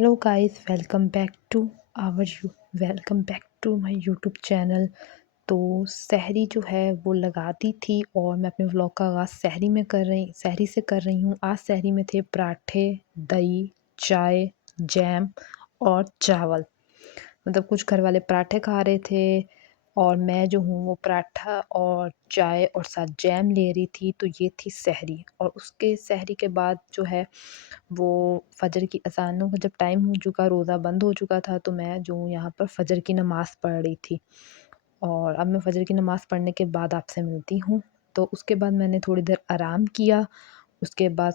Hello guys, welcome back to my YouTube channel. तो सहरी जो है वो लगा दी थी और मैं अपने व्लॉग का आगाज़ सहरी से कर रही हूँ। आज सहरी में थे पराठे, दही, चाय, जैम और चावल। मतलब कुछ घर वाले पराठे खा रहे थे और मैं जो हूँ वो पराठा और चाय और साथ जैम ले रही थी। तो ये थी सहरी। और उसके सहरी के बाद जो है वो फ़जर की अज़ानों का जब टाइम हो चुका, रोज़ा बंद हो चुका था, तो मैं जो हूँ यहाँ पर फ़जर की नमाज़ पढ़ रही थी। और अब मैं फ़जर की नमाज़ पढ़ने के बाद आपसे मिलती हूँ। तो उसके बाद मैंने थोड़ी देर आराम किया, उसके बाद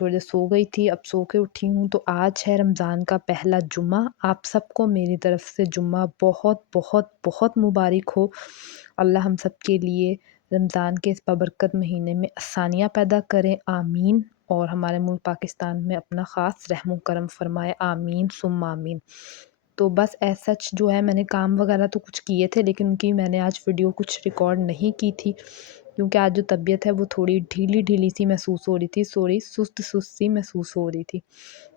थोड़ी देर सो गई थी, अब सो के उठी हूँ। तो आज है रमज़ान का पहला जुम्मा। आप सबको मेरी तरफ़ से जुम्मा बहुत बहुत बहुत मुबारक हो। अल्लाह हम सब के लिए रमज़ान के इस बाबरकत महीने में आसानियाँ पैदा करें, आमीन। और हमारे मुल्क पाकिस्तान में अपना ख़ास रहम करम फ़रमाए, आमीन सुम्मा आमीन। तो बस एज़ सच जो है मैंने काम वगैरह तो कुछ किए थे, लेकिन उनकी मैंने आज वीडियो कुछ रिकॉर्ड नहीं की थी, क्योंकि आज जो तबीयत है वो थोड़ी ढीली-ढीली सी महसूस हो रही थी, सुस्त-सुस्त सी महसूस हो रही थी।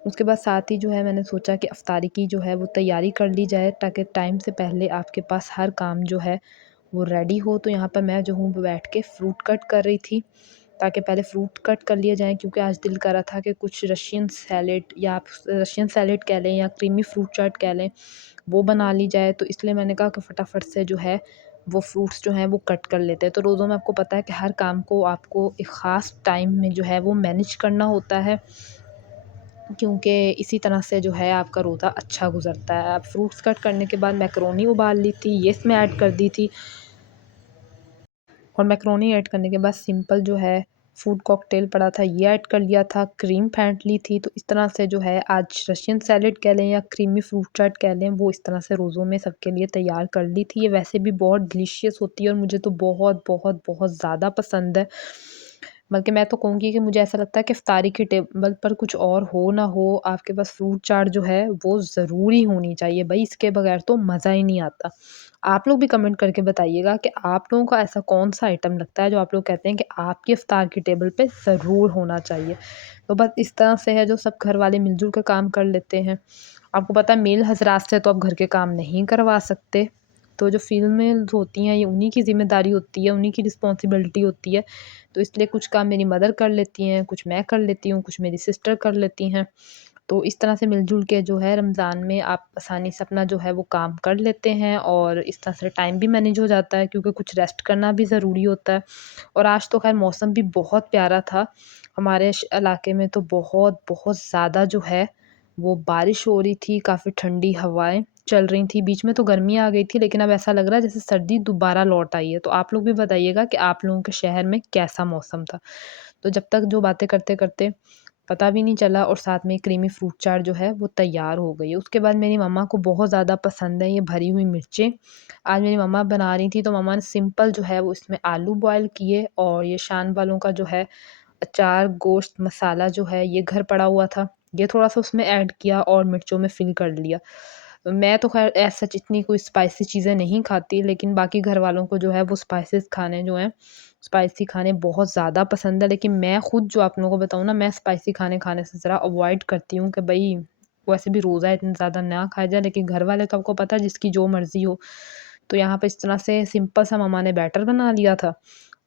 उसके बाद साथ ही जो है मैंने सोचा कि इफ्तारी की जो है वो तैयारी कर ली जाए, ताकि टाइम से पहले आपके पास हर काम जो है वो रेडी हो। तो यहाँ पर मैं जो हूँ बैठ के फ्रूट कट कर रही थी, ताकि पहले फ्रूट कट कर लिए जाएँ, क्योंकि आज दिल कर रहा था कि कुछ रशियन सैलेड, या आप रशियन सैलेड कह लें या क्रीमी फ्रूट चाट कह लें, वो बना ली जाए। तो इसलिए मैंने कहा कि फटाफट से जो है वो फ्रूट्स जो हैं वो कट कर लेते हैं। तो रोज़ों में आपको पता है कि हर काम को आपको एक ख़ास टाइम में जो है वो मैनेज करना होता है, क्योंकि इसी तरह से जो है आपका रोज़ा अच्छा गुज़रता है। अब फ्रूट्स कट करने के बाद मैकरोनी उबाल ली थी, ये इसमें ऐड कर दी थी। और मैकरोनी ऐड करने के बाद सिंपल जो है फूड कॉकटेल पड़ा था, ये ऐड कर लिया था, क्रीम फेंट ली थी। तो इस तरह से जो है आज रशियन सैलेड कह लें या क्रीमी फ्रूट चाट कह लें, वो इस तरह से रोज़ों में सबके लिए तैयार कर ली थी। ये वैसे भी बहुत डिलीशियस होती है और मुझे तो बहुत बहुत बहुत ज़्यादा पसंद है। बल्कि मैं तो कहूँगी कि मुझे ऐसा लगता है कि इफ्तारी की टेबल पर कुछ और हो ना हो, आपके पास फ्रूट चाट जो है वो ज़रूरी होनी चाहिए भई, इसके बगैर तो मज़ा ही नहीं आता। आप लोग भी कमेंट करके बताइएगा कि आप लोगों को ऐसा कौन-सा आइटम लगता है जो आप लोग कहते हैं कि आपकी इफ्तार की टेबल पे ज़रूर होना चाहिए। तो बस इस तरह से है, जो सब घर वाले मिल-जुल के काम कर लेते हैं। आपको पता है मेल हज़रात से तो आप घर के काम नहीं करवा सकते, तो जो फीमेल्स होती हैं ये उन्हीं की ज़िम्मेदारी होती है, उन्हीं की रिस्पॉन्सिबिलिटी होती है। तो इसलिए कुछ काम मेरी मदर कर लेती हैं, कुछ मैं कर लेती हूँ, कुछ मेरी सिस्टर कर लेती हैं। तो इस तरह से मिल-जुल के जो है रमज़ान में आप आसानी से अपना जो है वो काम कर लेते हैं, और इस तरह से टाइम भी मैनेज हो जाता है, क्योंकि कुछ रेस्ट करना भी ज़रूरी होता है। और आज तो ख़ैर मौसम भी बहुत प्यारा था। हमारे इलाके में तो बहुत बहुत ज़्यादा जो है वो बारिश हो रही थी, काफ़ी ठंडी हवाएँ चल रही थी। बीच में तो गर्मी आ गई थी, लेकिन अब ऐसा लग रहा है जैसे सर्दी दोबारा लौट आई है। तो आप लोग भी बताइएगा कि आप लोगों के शहर में कैसा मौसम था? तो जब तक जो बातें करते-करते पता भी नहीं चला, और साथ में क्रीमी फ्रूट चाट जो है वो तैयार हो गई है। उसके बाद मेरी मम्मा को बहुत ज़्यादा पसंद है ये भरी हुई मिर्चें। आज मेरी मम्मा बना रही थी, तो मम्मा ने सिंपल जो है वो इसमें आलू बॉयल किए, और ये शान वालों का जो है अचार, गोश्त, मसाला जो है ये घर पड़ा हुआ था, ये थोड़ा-सा उसमें ऐड किया और मिर्चों में फ़िल कर लिया। मैं तो ख़ैर एज़ सच इतनी कोई स्पाइसी चीज़ें नहीं खाती, लेकिन बाकी घर वालों को जो है वो स्पाइसेस खाने जो हैं, स्पाइसी खाने बहुत ज़्यादा पसंद है। लेकिन मैं खुद जो आप लोगों को बताऊँ ना, मैं स्पाइसी खाने खाने से ज़रा अवॉइड करती हूँ कि भई वैसे भी रोज़ा है, इतना ज़्यादा ना खाया जाए, लेकिन घर वाले तो आपको पता है जिसकी जो मर्ज़ी हो। तो यहाँ पे इस तरह से सिंपल सा मम्मा ने बैटर बना लिया था,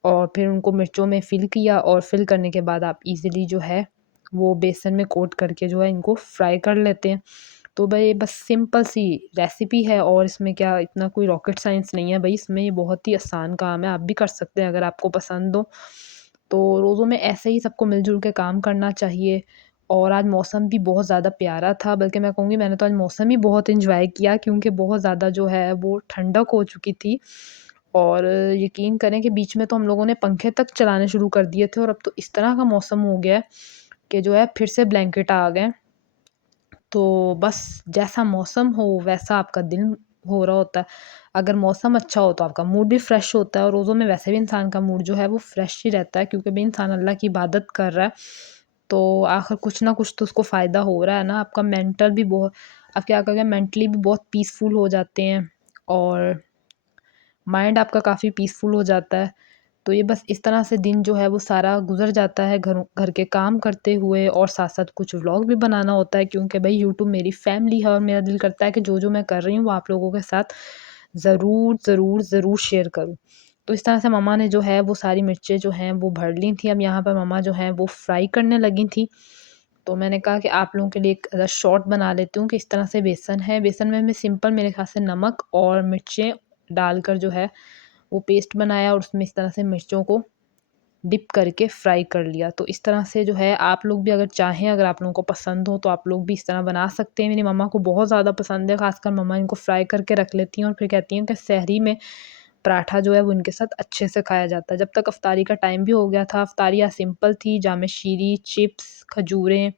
और फिर उनको मिर्चों में फ़िल किया, और फ़िल करने के बाद आप ईज़िली जो है वो बेसन में कोट करके जो है इनको फ्राई कर लेते हैं। तो भई बस सिंपल सी रेसिपी है, और इसमें क्या इतना कोई रॉकेट साइंस नहीं है भई, इसमें ये बहुत ही आसान काम है, आप भी कर सकते हैं अगर आपको पसंद हो। तो रोज़ों में ऐसे ही सबको मिल-जुल के काम करना चाहिए। और आज मौसम भी बहुत ज़्यादा प्यारा था, बल्कि मैं कहूँगी मैंने तो आज मौसम ही बहुत एन्जॉय किया, क्योंकि बहुत ज़्यादा जो है वो ठंडक हो चुकी थी। और यकीन करें कि बीच में तो हम लोगों ने पंखे तक चलाने शुरू कर दिए थे, और अब तो इस तरह का मौसम हो गया है कि जो है फिर से ब्लैंकेट आ गए। तो बस जैसा मौसम हो वैसा आपका दिन हो रहा होता है। अगर मौसम अच्छा हो तो आपका मूड भी फ्रेश होता है, और रोज़ों में वैसे भी इंसान का मूड जो है वो फ्रेश ही रहता है, क्योंकि भई इंसान अल्लाह की इबादत कर रहा है, तो आखिर कुछ ना कुछ तो उसको फ़ायदा हो रहा है ना। आपका मेंटल भी आप क्या करेंगे, मेंटली भी बहुत पीसफुल हो जाते हैं, और माइंड आपका काफ़ी पीसफुल हो जाता है। तो ये बस इस तरह से दिन जो है वो सारा गुज़र जाता है घर के काम करते हुए, और साथ-साथ कुछ व्लॉग भी बनाना होता है, क्योंकि भई यूट्यूब मेरी फ़ैमिली है और मेरा दिल करता है कि जो-जो मैं कर रही हूँ वो आप लोगों के साथ ज़रूर, ज़रूर, ज़रूर शेयर करूँ। तो इस तरह से मम्मा ने जो है वो सारी मिर्चें जो हैं वो भर ली थी। अब यहाँ पर मम्मा जो हैं वो फ्राई करने लगी थी। तो मैंने कहा कि आप लोगों के लिए एक शॉर्ट बना लेती हूँ कि इस तरह से बेसन है। बेसन में मैं सिंपल मेरे ख़्याल से नमक और मिर्चें डालकर जो है वो पेस्ट बनाया, और उसमें इस तरह से मिर्चों को डिप करके फ्राई कर लिया। तो इस तरह से जो है आप लोग भी अगर चाहें, अगर आप लोगों को पसंद हो तो आप लोग भी इस तरह बना सकते हैं। मेरी मम्मा को बहुत ज़्यादा पसंद है, ख़ासकर मम्मा इनको फ्राई करके रख लेती हैं और फिर कहती हैं कि सहरी में पराठा जो है वो इनके साथ अच्छे से खाया जाता है। जब तक अफ्तारी का टाइम भी हो गया था, अफ्तारियाँ सिंपल थी, जामे शीरी, चिप्स, खजूरें,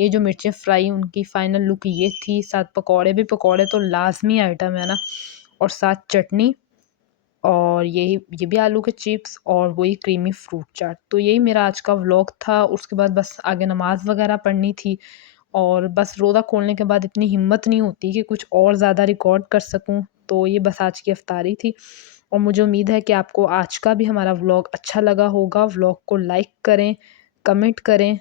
ये जो मिर्चें फ्राई उनकी फ़ाइनल लुक ये थी, साथ पकौड़े भी, पकौड़े तो लाज़मी आइटम है ना, और साथ चटनी, और ये भी आलू के चिप्स, और वही क्रीमी फ्रूट चाट। तो यही मेरा आज का व्लॉग था। उसके बाद बस आगे नमाज़ वग़ैरह पढ़नी थी, और बस रोज़ा खोलने के बाद इतनी हिम्मत नहीं होती कि कुछ और ज़्यादा रिकॉर्ड कर सकूँ। तो ये बस आज की इफ्तारी थी, और मुझे उम्मीद है कि आपको आज का भी हमारा व्लॉग अच्छा लगा होगा। व्लॉग को लाइक करें, कमेंट करें,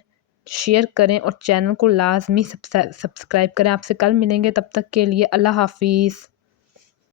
शेयर करें, और चैनल को लाज़मी सब्सक्राइब करें। आपसे कल मिलेंगे, तब तक के लिए अल्लाह हाफ़िज़।